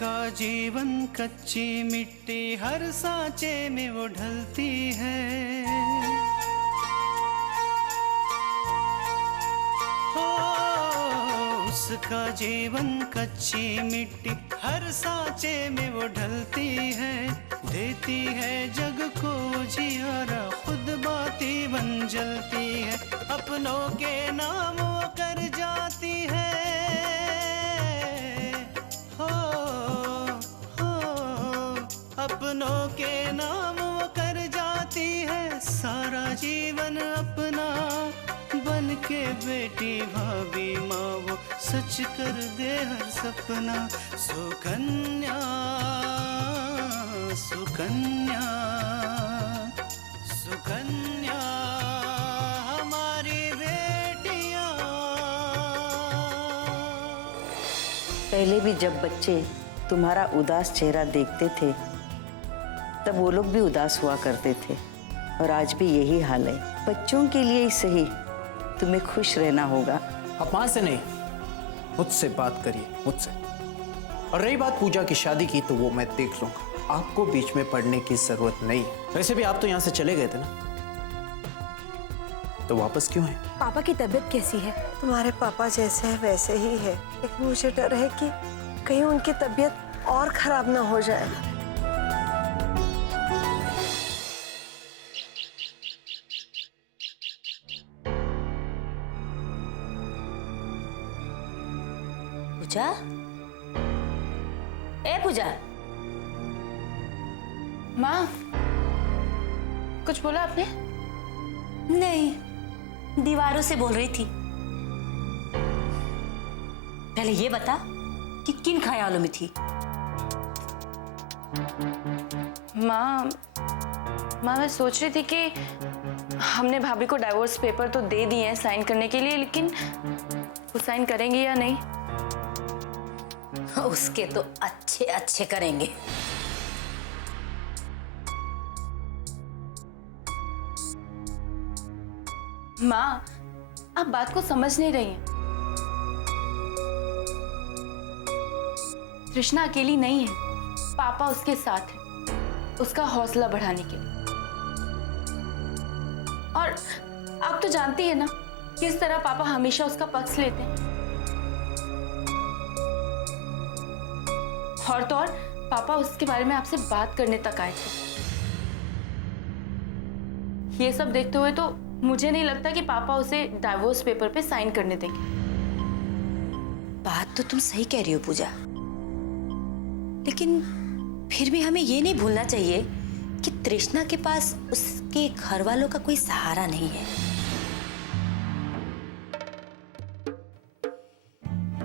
उसका जीवन कच्ची मिट्टी हर सांचे में वो ढलती है। हो उसका जीवन कच्ची मिट्टी हर सांचे में वो ढलती है। देती है जग को जियारा, खुद बाती बन जलती है। अपनों के नाम वो कर जाती है। अपनों के नाम वो कर जाती है। सारा जीवन अपना बन के बेटी भाभी माँ वो सच कर दे हर सपना। सुकन्या सुकन्या सुकन्या हमारी बेटियाँ। पहले भी जब बच्चे तुम्हारा उदास चेहरा देखते थे तब वो लोग भी उदास हुआ करते थे, और आज भी यही हाल है। बच्चों के लिए ही सही तुम्हें खुश रहना होगा। आप मां से नहीं, मुझसे बात करिए, मुझसे। और रही बात पूजा की शादी की तो वो मैं देख लूंगा, आपको बीच में पड़ने की जरूरत नहीं। वैसे भी आप तो यहाँ से चले गए थे ना, तो वापस क्यों है? पापा की तबीयत कैसी है? तुम्हारे पापा जैसे है वैसे ही है, लेकिन मुझे डर है कि कहीं उनकी तबीयत और खराब ना हो जाए। पूजा, ए पूजा। माँ, कुछ बोला आपने? नहीं, दीवारों से बोल रही थी। पहले ये बता कि किन ख्यालों में थी? माँ, मैं सोच रही थी कि हमने भाभी को डाइवोर्स पेपर तो दे दिए हैं साइन करने के लिए, लेकिन वो साइन करेंगे या नहीं। उसके तो अच्छे अच्छे करेंगे। माँ, आप बात को समझ नहीं रही हैं। तृष्णा अकेली नहीं है, पापा उसके साथ है, उसका हौसला बढ़ाने के लिए। और आप तो जानती है ना किस तरह पापा हमेशा उसका पक्ष लेते हैं। और तो और पापा उसके बारे में आपसे बात करने तक आए थे। ये सब देखते हुए तो मुझे नहीं लगता कि पापा उसे डाइवोर्स पेपर पे साइन करने देंगे। बात तो तुम सही कह रही हो पूजा, लेकिन फिर भी हमें ये नहीं भूलना चाहिए कि तृष्णा के पास उसके घर वालों का कोई सहारा नहीं है।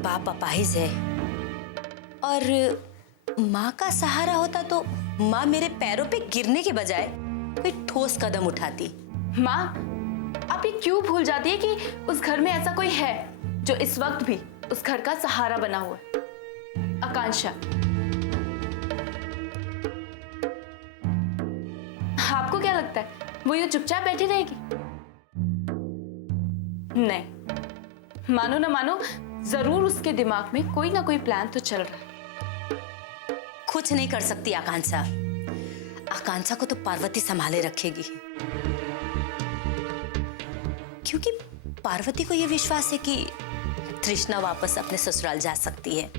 बाप अपाहिज है, और माँ का सहारा होता तो माँ मेरे पैरों पे गिरने के बजाय कोई ठोस कदम उठाती। माँ, आप ये क्यों भूल जाती है कि उस घर में ऐसा कोई है जो इस वक्त भी उस घर का सहारा बना हुआ है? आकांक्षा। आपको क्या लगता है वो ये चुपचाप बैठी रहेगी? नहीं, मानो ना मानो जरूर उसके दिमाग में कोई ना कोई प्लान तो चल रहा है। कुछ नहीं कर सकती आकांक्षा। आकांक्षा को तो पार्वती संभाले रखेगी, क्योंकि पार्वती को यह विश्वास है कि तृष्णा वापस अपने ससुराल जा सकती है।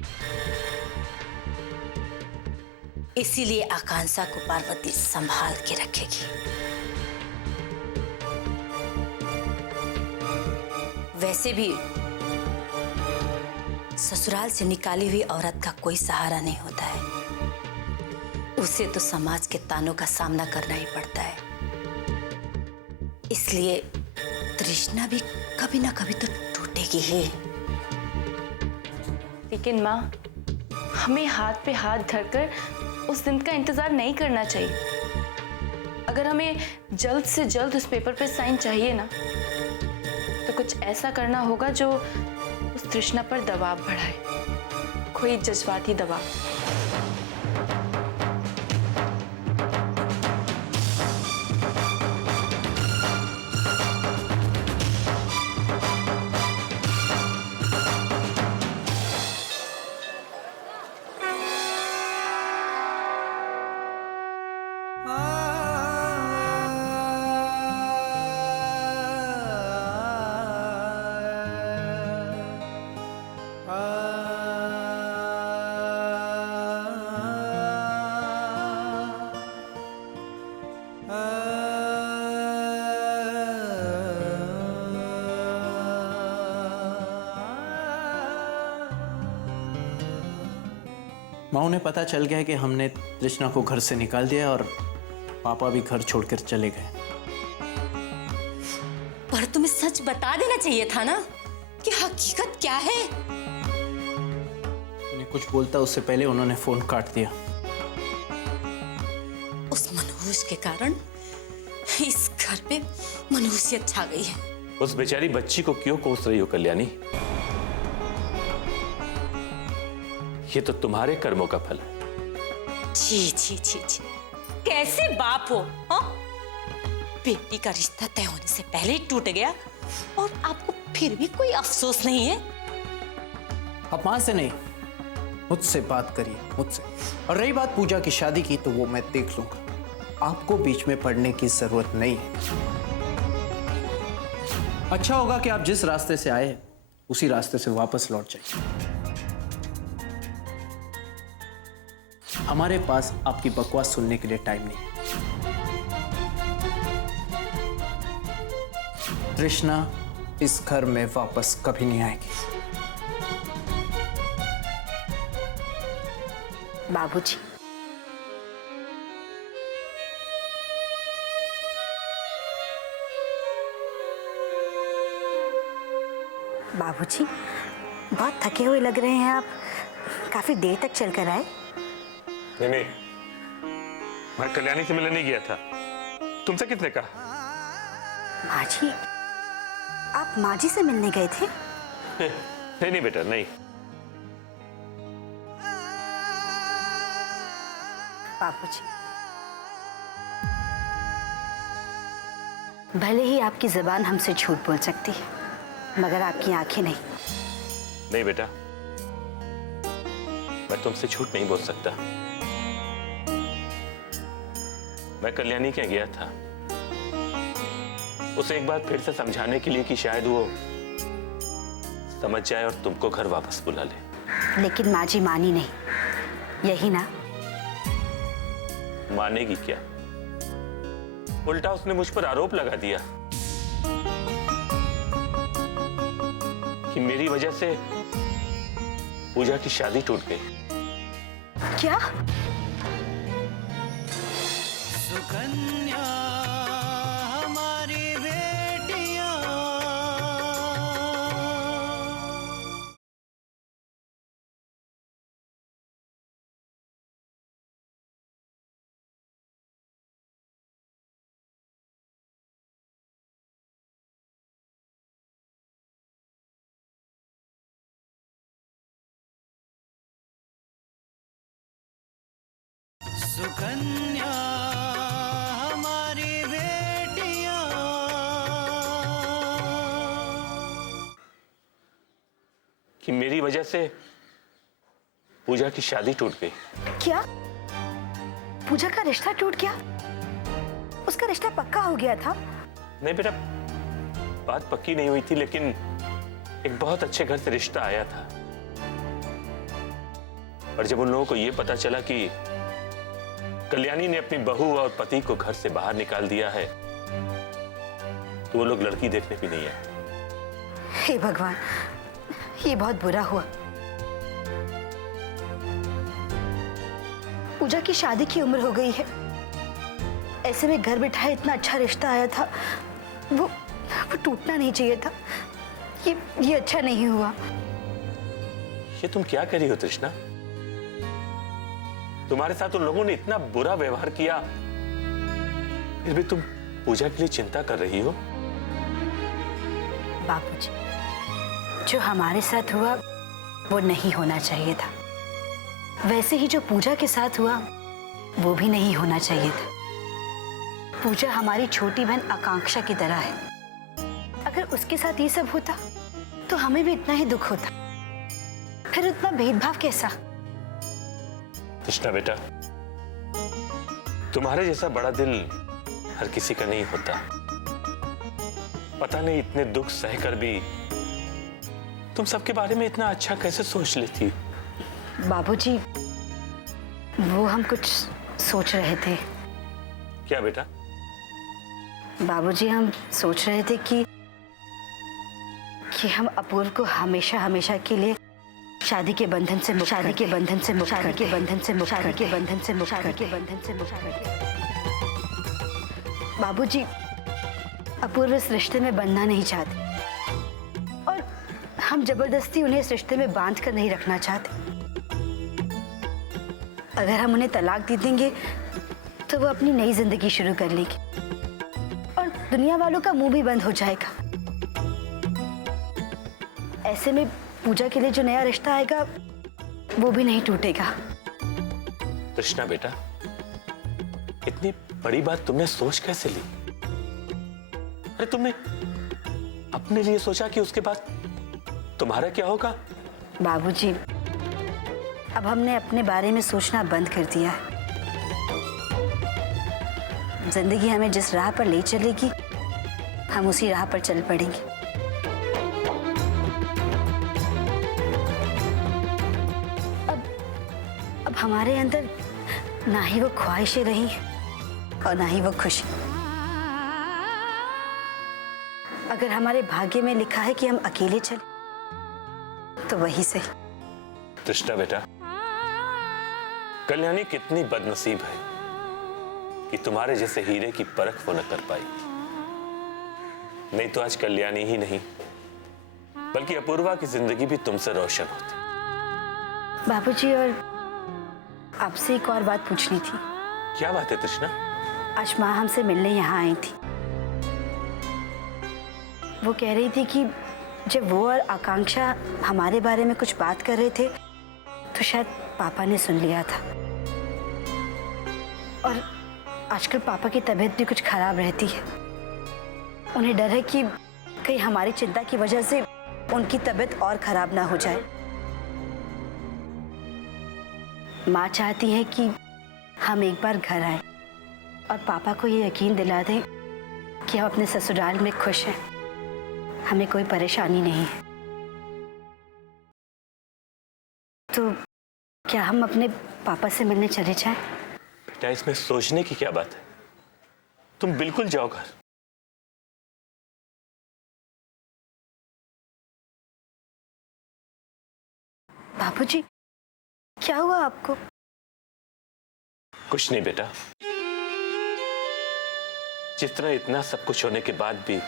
इसीलिए आकांक्षा को पार्वती संभाल के रखेगी। वैसे भी ससुराल से निकाली हुई औरत का कोई सहारा नहीं होता है, उसे तो समाज के तानों का सामना करना ही पड़ता है। इसलिए तृष्णा भी कभी ना कभी तो टूटेगी ही। लेकिन माँ, हमें हाथ पे हाथ धरकर उस दिन का इंतजार नहीं करना चाहिए। अगर हमें जल्द से जल्द उस पेपर पे साइन चाहिए ना, तो कुछ ऐसा करना होगा जो उस तृष्णा पर दबाव बढ़ाए, कोई जज्बाती दबाव। माँ, उन्हें पता चल गया है कि हमने तृष्णा को घर से निकाल दिया और पापा भी घर छोड़कर चले गए। पर तुम्हें सच बता देना चाहिए था ना कि हकीकत क्या है। उन्हें कुछ बोलता उससे पहले उन्होंने फोन काट दिया। उस मनहूस के कारण इस घर पे मनहूसियत छा गई है। उस बेचारी बच्ची को क्यों कोस रही हो कल्याणी? ये तो तुम्हारे कर्मों का फल है। छी छी छी छी, कैसे बाप हो हा? बेटी का रिश्ता तय होने से पहले ही टूट गया और आपको फिर भी कोई अफसोस नहीं है। आप माँ से नहीं, मुझसे बात करिए, मुझसे। और रही बात पूजा की शादी की, तो वो मैं देख लूंगा। आपको बीच में पड़ने की जरूरत नहीं है। अच्छा होगा कि आप जिस रास्ते से आए उसी रास्ते से वापस लौट जाइए। हमारे पास आपकी बकवास सुनने के लिए टाइम नहीं है। तृष्णा इस घर में वापस कभी नहीं आएगी। बाबूजी, बाबूजी, बहुत थके हुए लग रहे हैं आप। काफी देर तक चलकर आए। नहीं, मैं कल्याणी से मिलने नहीं गया था। तुमसे किसने कहा? माँ जी, आप माँ जी से मिलने गए थे? नहीं बेटा, नहीं। बाबूजी, भले ही आपकी जुबान हमसे झूठ बोल सकती है, मगर आपकी आंखें नहीं। नहीं बेटा, मैं तुमसे झूठ नहीं बोल सकता। मैं कल्याणी के गया था उसे एक बार फिर से समझाने के लिए कि शायद वो समझ जाए और तुमको घर वापस बुला ले। लेकिन माँ जी मानी नहीं, यही ना? मानेगी क्या? उल्टा उसने मुझ पर आरोप लगा दिया कि मेरी वजह से पूजा की शादी टूट गई। क्या? सुकन्या हमारी बेटियां। सुकन्या हमारी बेटियां। कि मेरी वजह से पूजा की शादी टूट गई। क्या? पूजा का रिश्ता टूट गया? उसका रिश्ता पक्का हो गया था? नहीं बेटा, बात पक्की नहीं हुई थी, लेकिन एक बहुत अच्छे घर से रिश्ता आया था। और जब उन लोगों को यह पता चला कि कल्याणी ने अपनी बहू और पति को घर से बाहर निकाल दिया है, तो वो लोग लड़की देखने भी नहीं आए। हे भगवान, ये बहुत बुरा हुआ। पूजा की शादी की उम्र हो गई है, ऐसे में घर बिठाए इतना अच्छा रिश्ता आया था, वो टूटना नहीं चाहिए था। ये अच्छा नहीं हुआ। ये तुम क्या कर रही हो तृष्णा? तुम्हारे साथ उन लोगों ने इतना बुरा व्यवहार किया, फिर भी तुम पूजा के लिए चिंता कर रही हो। बाबूजी, जो हमारे साथ हुआ वो नहीं होना चाहिए था, वैसे ही जो पूजा के साथ हुआ वो भी नहीं होना चाहिए था। पूजा हमारी छोटी बहन आकांक्षा की तरह है। अगर उसके साथ ये सब होता तो हमें भी इतना ही दुख होता, फिर उतना भेदभाव कैसा? कृष्णा बेटा, तुम्हारे जैसा बड़ा दिल हर किसी का नहीं होता। पता नहीं इतने दुख सहकर भी तुम सबके बारे में इतना अच्छा कैसे सोच लेती। बाबूजी, वो हम कुछ सोच रहे थे। क्या बेटा? बाबूजी, हम सोच रहे थे कि हम अपूर्व को हमेशा हमेशा के लिए शादी के बंधन से मुक्त कर दें। बाबूजी, अपूर्व इस रिश्ते में बनना नहीं चाहते और हम जबरदस्ती उन्हें इस रिश्ते में बांध कर नहीं रखना चाहते। अगर हम उन्हें तलाक दे देंगे तो वो अपनी नई जिंदगी शुरू कर लेगी और दुनिया वालों का मुंह भी बंद हो जाएगा। ऐसे में पूजा के लिए जो नया रिश्ता आएगा वो भी नहीं टूटेगा। कृष्णा बेटा, इतनी बड़ी बात तुमने सोच कैसे ली? अरे तुमने अपने लिए सोचा कि उसके बाद तुम्हारा क्या होगा? बाबूजी, अब हमने अपने बारे में सोचना बंद कर दिया है। जिंदगी हमें जिस राह पर ले चलेगी हम उसी राह पर चल पड़ेंगे। अब हमारे अंदर ना ही वो ख्वाहिशें रही और ना ही वो खुशी। अगर हमारे भाग्य में लिखा है कि हम अकेले चले तो वही सही। कृष्णा बेटा, कल्याणी कितनी बदनसीब है कि तुम्हारे जैसे हीरे की परख वो न कर पाई। नहीं तो आज कल्याणी ही नहीं बल्कि अपूर्वा की जिंदगी भी तुमसे रोशन होती। बाबूजी, और आपसे एक और बात पूछनी थी। क्या बात है कृष्णा? आज माँ हमसे मिलने यहाँ आई थी। वो कह रही थी कि जब वो और आकांक्षा हमारे बारे में कुछ बात कर रहे थे तो शायद पापा ने सुन लिया था और आजकल पापा की तबीयत भी कुछ खराब रहती है। उन्हें डर है कि कहीं हमारी चिंता की वजह से उनकी तबीयत और खराब ना हो जाए। माँ चाहती है कि हम एक बार घर आए और पापा को ये यकीन दिला दें कि हम अपने ससुराल में खुश हैं, हमें कोई परेशानी नहीं है। तो क्या हम अपने पापा से मिलने चले जाएं? बेटा, इसमें सोचने की क्या बात है? तुम बिल्कुल जाओ घर। बाबूजी, क्या हुआ आपको? कुछ नहीं बेटा, जिस तरह इतना सब कुछ होने के बाद भी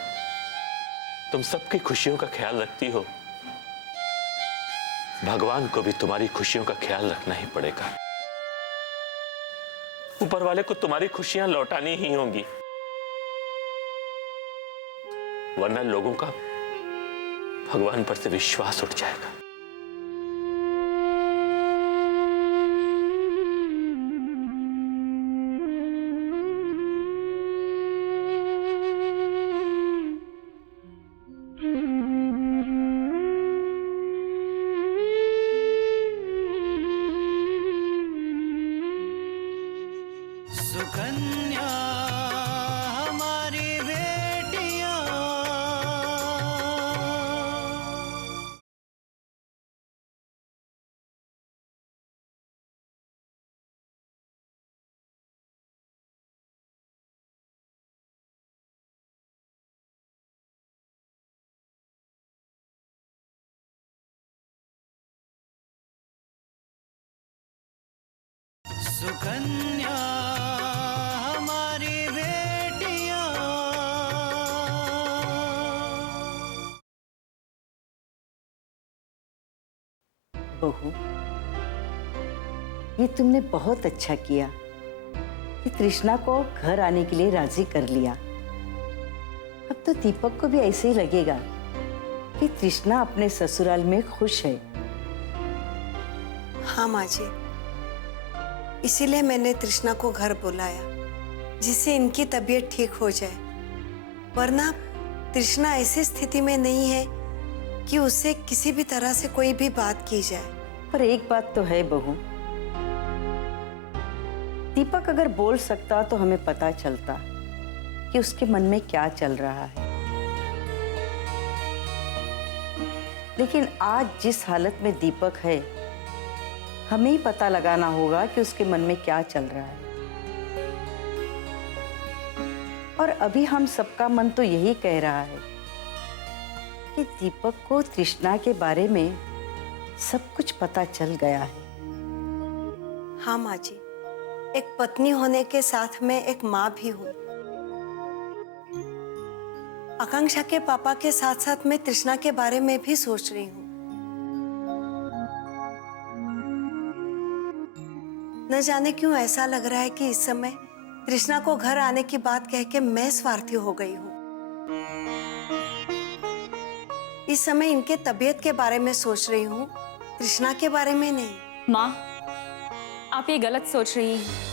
तुम सबकी खुशियों का ख्याल रखती हो, भगवान को भी तुम्हारी खुशियों का ख्याल रखना ही पड़ेगा। ऊपर वाले को तुम्हारी खुशियां लौटानी ही होंगी, वरना लोगों का भगवान पर से विश्वास उठ जाएगा। सुकन्या हमारी बेटियां, सुकन्या हमारी बेटियां। बहू, ये तुमने बहुत अच्छा किया कि तृष्णा को घर आने के लिए राजी कर लिया। अब तो दीपक को भी ऐसे ही लगेगा कि तृष्णा अपने ससुराल में खुश है। हाँ माँ जी, इसीलिए मैंने तृष्णा को घर बुलाया, जिससे इनकी तबीयत ठीक हो जाए। वरना तृष्णा ऐसी स्थिति में नहीं है कि उससे किसी भी तरह से कोई भी बात की जाए। पर एक बात तो है बहू, दीपक अगर बोल सकता तो हमें पता चलता कि उसके मन में क्या चल रहा है। लेकिन आज जिस हालत में दीपक है, हमें ही पता लगाना होगा कि उसके मन में क्या चल रहा है। और अभी हम सबका मन तो यही कह रहा है कि दीपक को तृष्णा के बारे में सब कुछ पता चल गया है। हाँ माँ जी, एक पत्नी होने के साथ में एक माँ भी हूँ। आकांक्षा के पापा के साथ साथ मैं तृष्णा के बारे में भी सोच रही हूँ। न जाने क्यों ऐसा लग रहा है कि इस समय तृष्णा को घर आने की बात कह के मैं स्वार्थी हो गई हूँ। इस समय इनके तबीयत के बारे में सोच रही हूँ, तृष्णा के बारे में नहीं। माँ, आप ये गलत सोच रही हैं।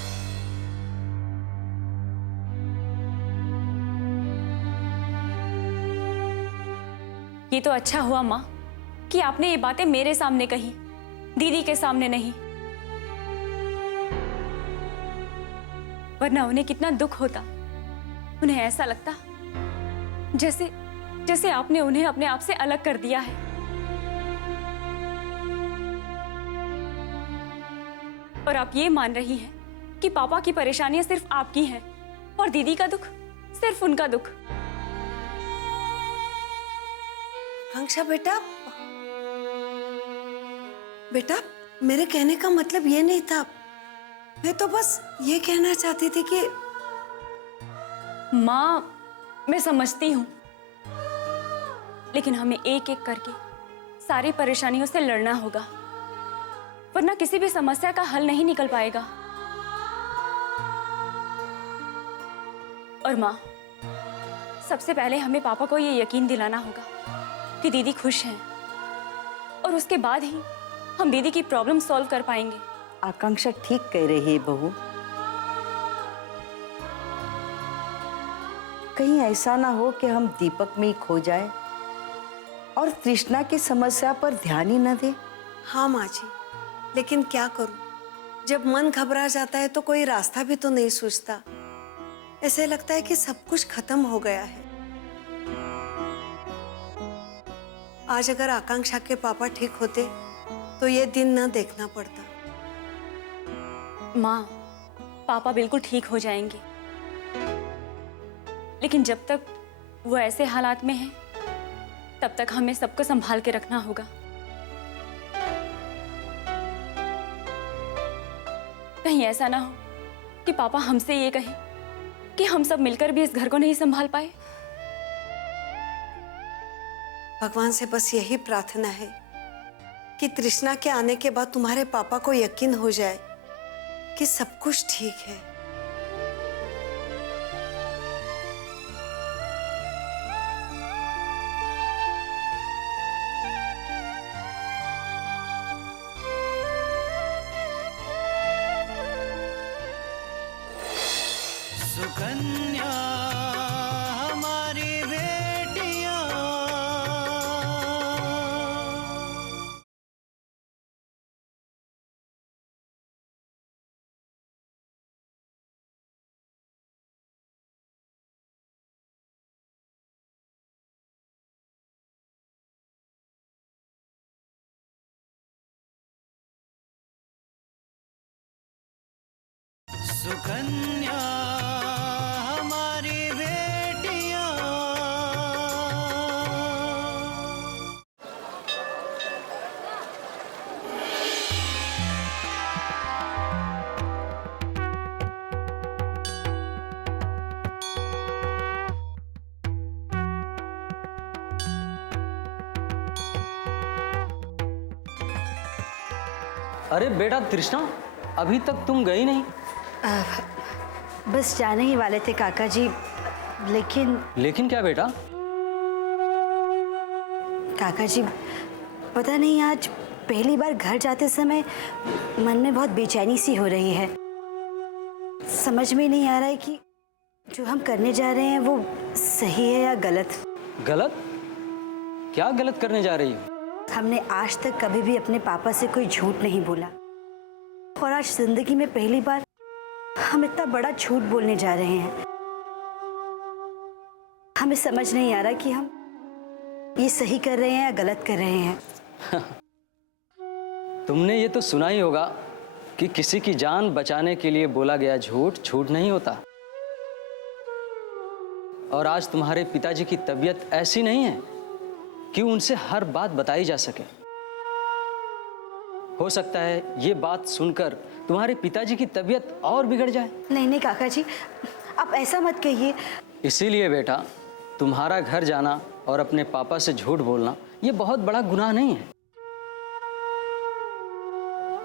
ये तो अच्छा हुआ माँ कि आपने ये बातें मेरे सामने कही, दीदी के सामने नहीं। वरना उन्हें कितना दुख होता। उन्हें ऐसा लगता जैसे जैसे आपने उन्हें अपने आप से अलग कर दिया है। और आप ये मान रही हैं कि पापा की परेशानियां सिर्फ आपकी हैं और दीदी का दुख सिर्फ उनका दुख। आकांक्षा बेटा, बेटा मेरे कहने का मतलब ये नहीं था। मैं तो बस ये कहना चाहती थी कि माँ, मैं समझती हूँ, लेकिन हमें एक एक करके सारी परेशानियों से लड़ना होगा, वरना किसी भी समस्या का हल नहीं निकल पाएगा। और माँ, सबसे पहले हमें पापा को ये यकीन दिलाना होगा कि दीदी खुश हैं, और उसके बाद ही हम दीदी की प्रॉब्लम सॉल्व कर पाएंगे। आकांक्षा ठीक कह रही है बहू। कहीं ऐसा ना हो कि हम दीपक में ही खो जाए और तृष्णा की समस्या पर ध्यान ही न दे। हाँ माँ जी, लेकिन क्या करूं? जब मन घबरा जाता है तो कोई रास्ता भी तो नहीं सूझता। ऐसे लगता है कि सब कुछ खत्म हो गया है। आज अगर आकांक्षा के पापा ठीक होते तो ये दिन न देखना पड़ता। माँ, पापा बिल्कुल ठीक हो जाएंगे, लेकिन जब तक वो ऐसे हालात में हैं, तब तक हमें सबको संभाल के रखना होगा। कहीं ऐसा ना हो कि पापा हमसे ये कहें कि हम सब मिलकर भी इस घर को नहीं संभाल पाए। भगवान से बस यही प्रार्थना है कि तृष्णा के आने के बाद तुम्हारे पापा को यकीन हो जाए कि सब कुछ ठीक है। सुकन्या हमारी बेटियां, सुकन्या हमारी बेटियां। अरे बेटा तृष्णा, अभी तक तुम गई नहीं? बस जाने ही वाले थे काका जी, लेकिन क्या बेटा? काका जी पता नहीं, आज पहली बार घर जाते समय मन में बहुत बेचैनी सी हो रही है। समझ में नहीं आ रहा है कि जो हम करने जा रहे हैं वो सही है या गलत। गलत? क्या गलत करने जा रही हो? हमने आज तक कभी भी अपने पापा से कोई झूठ नहीं बोला, और आज जिंदगी में पहली बार हम इतना बड़ा झूठ बोलने जा रहे हैं। हमें समझ नहीं आ रहा कि हम ये सही कर रहे हैं या गलत कर रहे हैं। तुमने ये तो सुना ही होगा कि किसी की जान बचाने के लिए बोला गया झूठ झूठ नहीं होता। और आज तुम्हारे पिताजी की तबीयत ऐसी नहीं है कि उनसे हर बात बताई जा सके। हो सकता है ये बात सुनकर तुम्हारे पिताजी की तबीयत और बिगड़ जाए। नहीं नहीं काका जी, आप ऐसा मत कहिए। इसीलिए बेटा, तुम्हारा घर जाना और अपने पापा से झूठ बोलना ये बहुत बड़ा गुनाह नहीं है।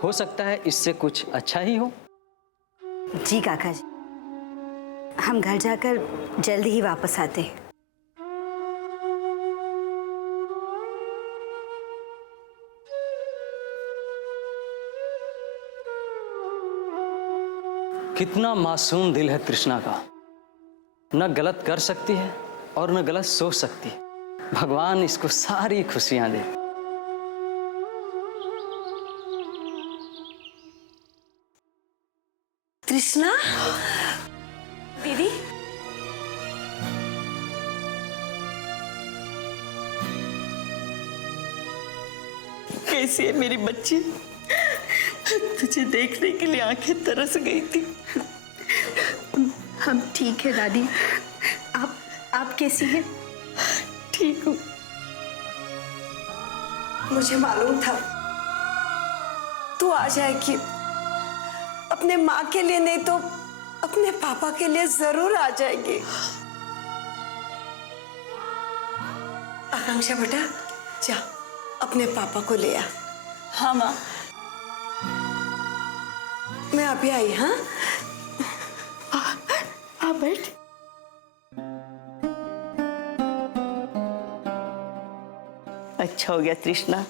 हो सकता है इससे कुछ अच्छा ही हो। जी काका जी, हम घर जाकर जल्दी ही वापस आते हैं। कितना मासूम दिल है तृष्णा का, न गलत कर सकती है और न गलत सोच सकती है। भगवान इसको सारी खुशियां दे। तृष्णा, दीदी, कैसी है मेरी बच्ची? तुझे देखने के लिए आंखें तरस गई थी। हम ठीक है दादी। आप कैसी हैं? ठीक हूँ। मुझे मालूम था तू आ जाएगी। अपने माँ के लिए नहीं तो अपने पापा के लिए जरूर आ जाएगी। आकांक्षा बेटा, जा अपने पापा को ले आ। हाँ माँ, मैं अभी आई। हाँ, आ बैठ। अच्छा हो गया तृष्णा,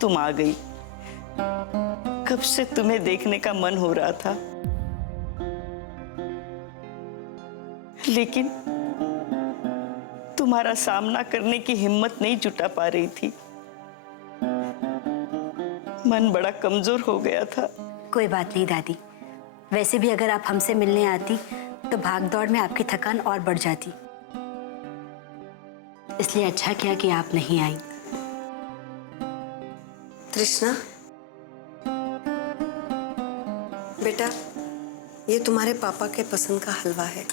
तुम आ गई। कब से तुम्हें देखने का मन हो रहा था, लेकिन तुम्हारा सामना करने की हिम्मत नहीं जुटा पा रही थी। मन बड़ा कमजोर हो गया था। कोई बात नहीं दादी, वैसे भी अगर आप हमसे मिलने आती तो भाग दौड़ में आपकी थकान और बढ़ जाती, इसलिए अच्छा किया कि आप नहीं आई। तृष्णा बेटा, ये तुम्हारे पापा के पसंद का हलवा है।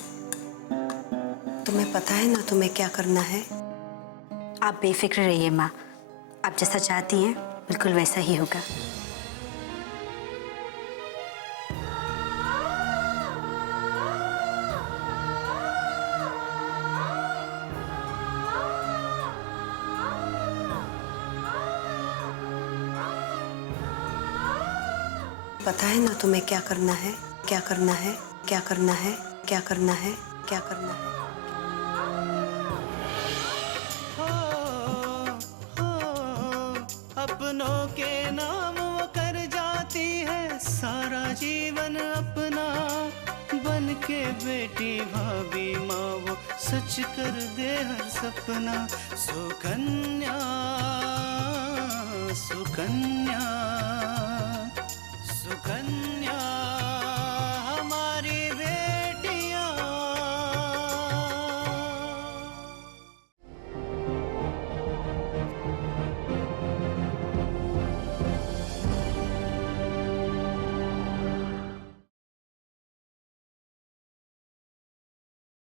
तुम्हें पता है ना तुम्हें क्या करना है? आप बेफिक्र रहिए माँ, आप जैसा चाहती हैं बिल्कुल वैसा ही होगा। पता है ना तुम्हें क्या करना है? क्या करना है? क्या करना है? क्या करना है? क्या करना है? अपनों के नाम वो कर जाती है सारा जीवन अपना। बन के बेटी भाभी माँ वो सच कर दे हर सपना। सुकन्या सुकन्या सुकन्या।